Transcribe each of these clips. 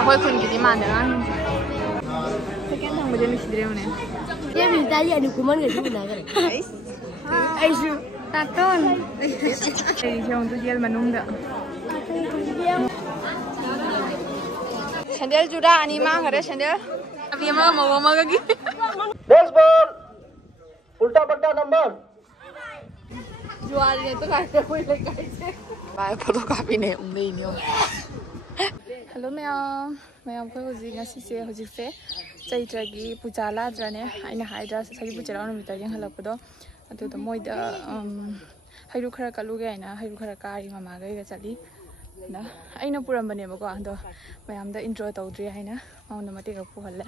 ꯑꯩꯈꯣꯏ ꯈꯨꯟꯒꯤꯗꯤ ꯃꯥꯟꯗ ꯑꯉꯥꯡꯁꯤꯡꯁꯦ ꯁꯦꯀꯦꯟ ꯊꯪꯕꯁꯦ ꯅꯨꯡꯁꯤꯗ꯭ꯔꯦꯕꯅꯦ ꯇꯥꯔꯤ ꯑꯅꯤ ꯀꯨꯝꯃꯟꯒꯗꯤ ꯎꯅꯈ꯭ꯔꯦ ꯑꯩꯁꯨ ꯇꯥꯇꯣꯟ ꯑꯩꯁꯦ ꯑꯃꯨꯛ ꯖꯦꯜ ꯃꯅꯨꯡꯗ ꯁꯦꯟꯗꯦꯜ ꯖꯨꯔꯥ ꯑꯅꯤ ꯃꯥꯡꯈꯔꯦ ꯁꯦꯟꯗꯦꯜ ꯑꯕꯤ ꯑꯃꯒ ꯃꯧ ꯑꯃꯒꯒꯤ नेक्स्ट बॉल उल्टा पट्टा नंबर जुआरी तो काटे कोई लेकर से बाय फोटो कॉपी ने नहीं नियो हेलो मैम कोई होजी ngasi hojikse chaitragi puja ladrane aina haidra sagi puja raun mita yang halapdo adu to moida hairu khara kaluge aina hairu khara kari mama ga chali na aina purambane bako ando mayam da intro tawdri haina mauna mate ga puhalle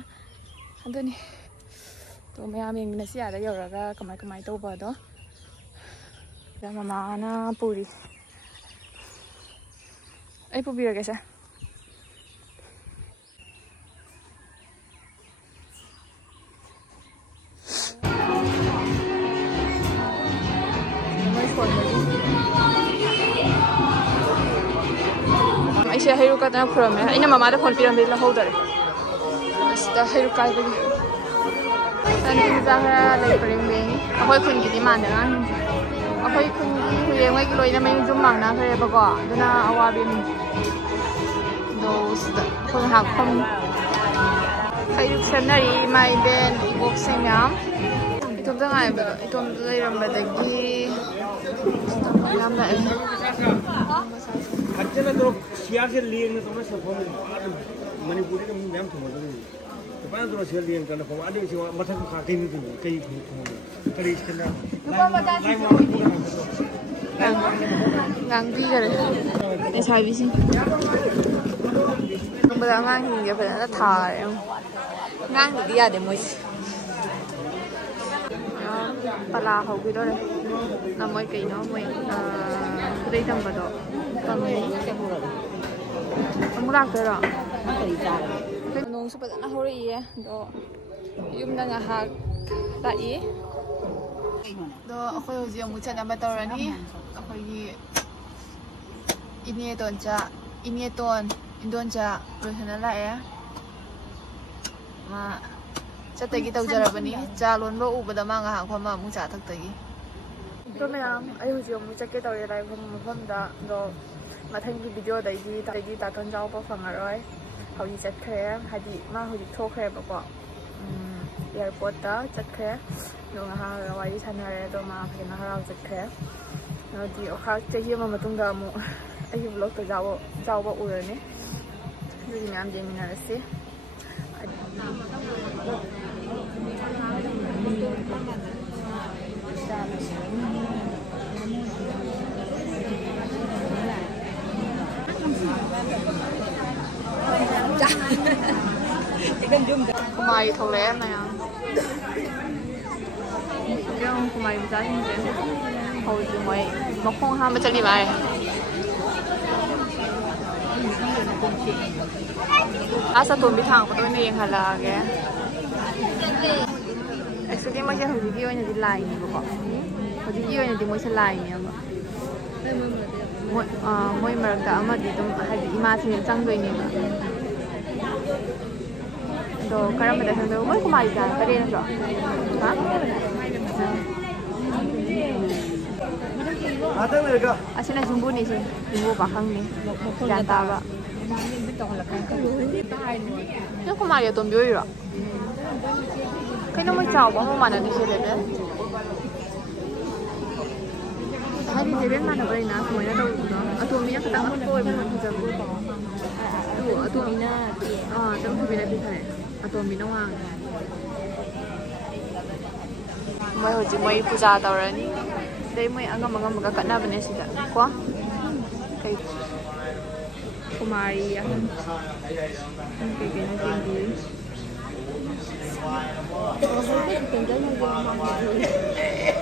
adoni to mayam yengna si ada yoraga kamai tawba do mama na puri ai pubirage sa ऐसे हेरु का तना from है इना मामा दा phone पिरम दे लहोदरे अस्ता हेरु काय बगी तनी जागा ले परिंग बे अखोय खुन गिदि मान दा अखोय खुन gi हुयें वै gi लोइना मै जुम मांगना खरे बको दुना अवा बिम दोस दा फोन हाक फम हेरु सनरी माइ बेन इबोक सेंगाम इतोम दा ngai ba itom leiram ba dagi namna अच्छे तो शेयर से लिंग तो मैं सब मणिपुरी में मैम थोड़ा तो पांच तो शेयर लिंग करना फॉर्म आदि से मथक खा के नहीं कई करी इसके ना ngang bi gare sai bi sin ba ngang hin ge fa tha ngang di ya de moi pala ho bi do na moi kai no moi dei tam ba do amuk lak tara nong su padana hori ye do yum da nga hak ta i do akhoi hoji amu chana ba tawrani akhoi gi inie ton cha inie ton indon cha rohana la e ma chatagi tawjarabani cha lon lo ubada ma nga ha khoma amu cha thak tagi to mayam ai hoji amu chake tawre lai phom da do mathang gi video dai gi ta ton jaw pa fangaroi hauji chakhe hadi ma hauji thokhe ba ko airport ta chakhe no ha rawai sanare do ma phena harau chakhe no di okha chahi ma matung da mu ai vlog to jaw ba urane ni nam je mina rase kumai thâu lé này à cái kumai mình trái như thế hồi từ mấy nó không ham bên chân đi bài sao tuần bị thằng của tôi này hay là cái actually mới chơi hồi video này đi lại này bố hồi video này thì mới chơi lại này mỗi mà cả mà thì tôi hay bị ma thì chẳng đôi này do karam pada sang do ko mai ga kare na so ha आता है मेरे का asina jumbo ni si jumbo bakang ni janta ba no ko mai tom byo ro kai no mai chao ba mo mana ni se le de hai ni de na na ba na ko na do do atomi ya ka ta ko e mo ta ko tu atomi na tam ko bi na bi thai atomi no wa mai ho ji mai puja tawrani dei mai angam ga kana bane sida ko kai kumai ya kai kai na jingi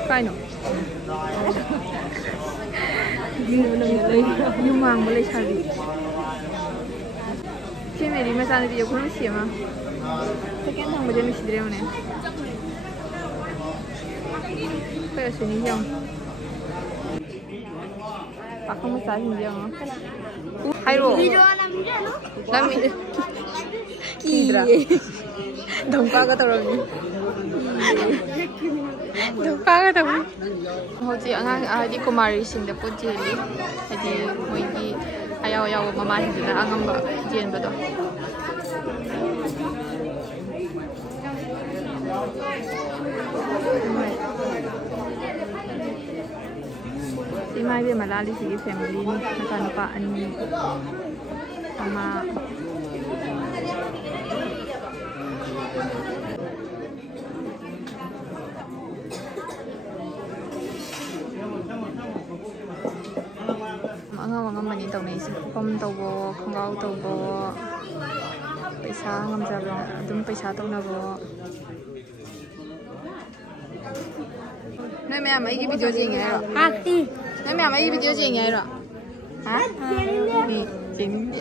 kai no nhưng mà mới lấy sao đi khi này đi mà sao đi cũng không xỉa mà thế cái thằng bây giờ mình xỉa đâu nè bây giờ xỉa đi không bác không có sao gì không hay rồi làm gì Kidra. Dongka ka tawag. Dongka ka tawag. Hoji angang hadi kumari singda po jeli. Hadi moigi ayaw mama hindi na angam ba jen ba to. Si Mai be malali si family ni nakano ani sama mga manitaw na isip kom tawbo konggaw tawbo paisa ngamjabo adum paisa taw na bo na maya mai video jing ai ro na maya mai video jing ai ro ha ni jing ni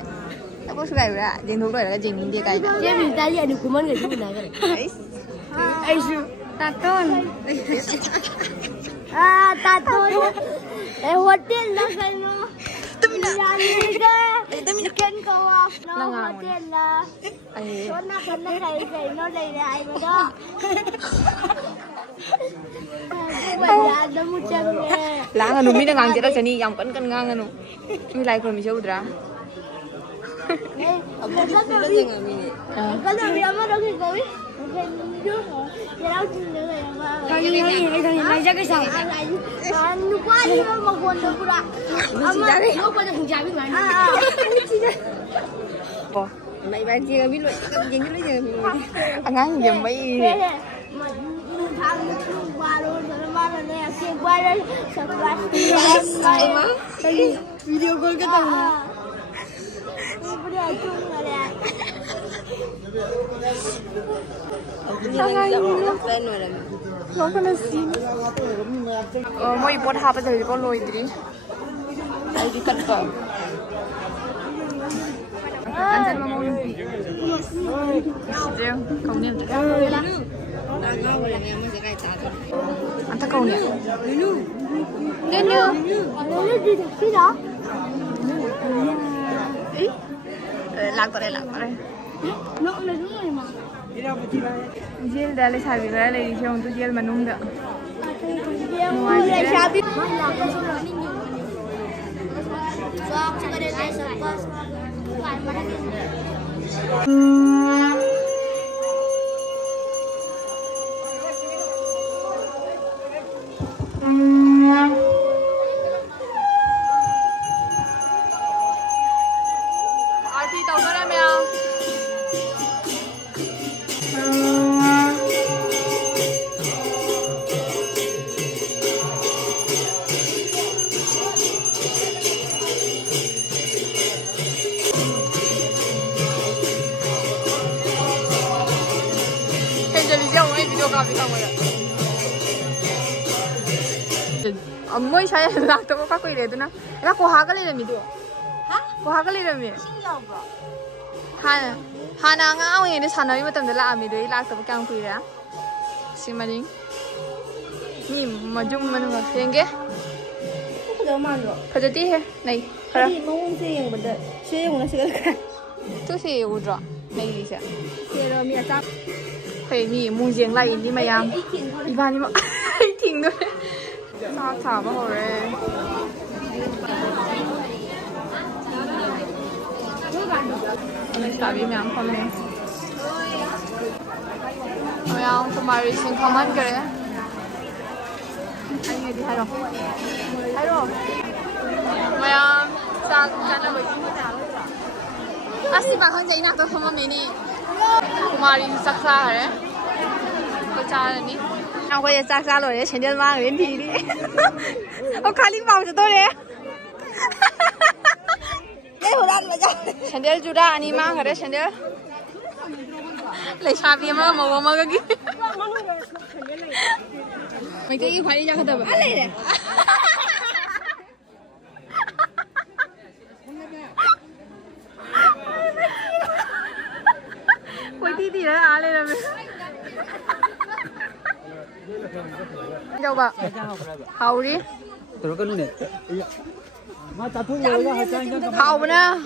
apa sudah ya jing thuk rồi jing ni kai Dia minta dia ada kuman ke tu nak kan? Aisu taton. Taton. Hotel lah kan. Kan kau hotel lah. So nak kena kai no lai mà đó. Ada macam ni. Lang anu mi nang kita sini yang kan ngang anu. Mi lai kon mi jauh dra. Kalau dia mah dah kau ni. Kalau cuma yang kau ni jaga sang. Anu kau ni mah kau nak pura. Ama, kau pada menjadi mana? Oh, mai baca kami lu, kami jangan lu jangan. angang jam mai. Thằng baru mana ni? Asyik baru sebelas. Video call ke tahu? Video chung ada. Lo kena sini. Mau ipot apa jadi kau lo idri? Jadi kan kau. Anjir mau mimpi. Sejauh kau ni ada. Anta kau ni. Lulu di sini dah. Lag pada. No, lulu ni mah. Jil dah le sabi dah le dia untuk jil manung dah. Dia mulai sabi. Mana kau sudah ni? Sok sekali lagi sepas. Arti tahu kan ya? video kami kamu ya. Moi saya nak tu kau kau itu na. Ela kau hagal ini tu. Hah? Kau hagal ini. Hana ngau ini sana ini macam dah ami tu. Ela tu kau kau ya. Si maling. Ni majum mana macam Pajati है नहीं खरा mau sih yang beda sih yang nasi kan tu sih udra नहीं bisa sih lo mia cap 会你目前来你们样一般你们听的差不好嘞你差别蛮好嘞我要从马瑞先看满个人anh đi hai rồi mày sao là bởi vì à xin bà không chạy nào tôi không có mình đi kumari sắc xa rồi có cha rồi đi nào có sắc xa rồi đấy chuyển chân mang đến thì đi ông khai linh vào cho tôi đấy đây hồ đan mà cha chuyển chân chú đã anh mang rồi đấy chuyển chân lấy cha bia mà màu cái gì mấy cái khoai đi ra cái đâu vậy? Lấy đấy. Quay đi đó à lên rồi. Đâu bà? Hầu đi. Terus kan ni. Hầu mana?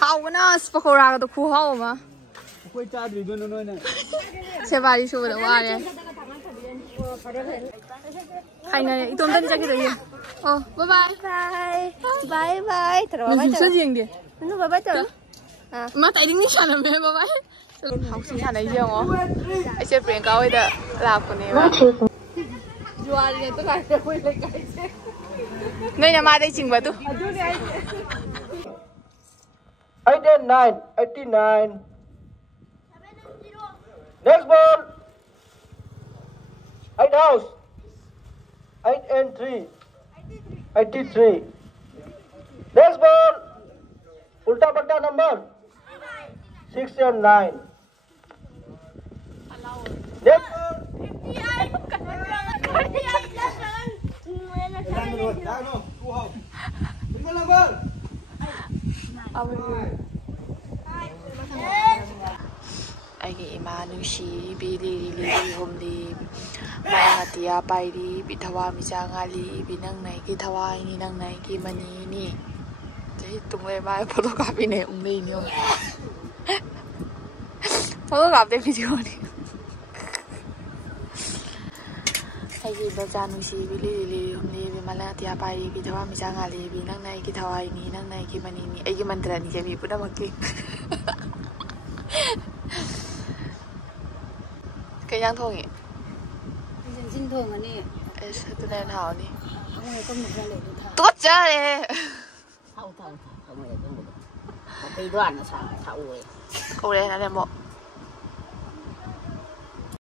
Hầu mana? Spokora tu khu hầu mà. quay cha gì luôn nơi này. Xe ba đi xua được qua nè. Hay này, tôm tadi chắc cái gì? Oh, bye bye. Bye bye. Terus bye. Số riêng đi. Nó bye bye terus. Mà tại đứng nhìn là mẹ bye bye. Học sinh sản này nhiều không? Anh sẽ bring cao ấy đó. Làm của này. Jual ni tu kan ada boleh guys. Ngay nama ada cing batu. 89, 89. Next ball. 8 house. 8 and 3. 83. Next ball. Ulta Batta number. 6 and 9. Next ball. Aigi ima nushi bili li homdi maya tia pai di bithawa mi changali binang nai ki thawai ni nang nai ki mani ni jai tumle mai photocopy ne ungni ni photocopy de video ni aigi baja nushi bili li homdi bimala tia pai di bithawa mi changali binang nai ki thawai ni nang nai ki mani ni aigi mantra ni jami puda makki cái nhang thôi nhỉ? Cái sinh thường anh đi. Ê, tôi nên hảo đi. Không hề có một cái lệ thảo. Tốt chứ đi. Thảo không hề có một. Cái đoạn là thảo rồi. Câu đây là đẹp bộ.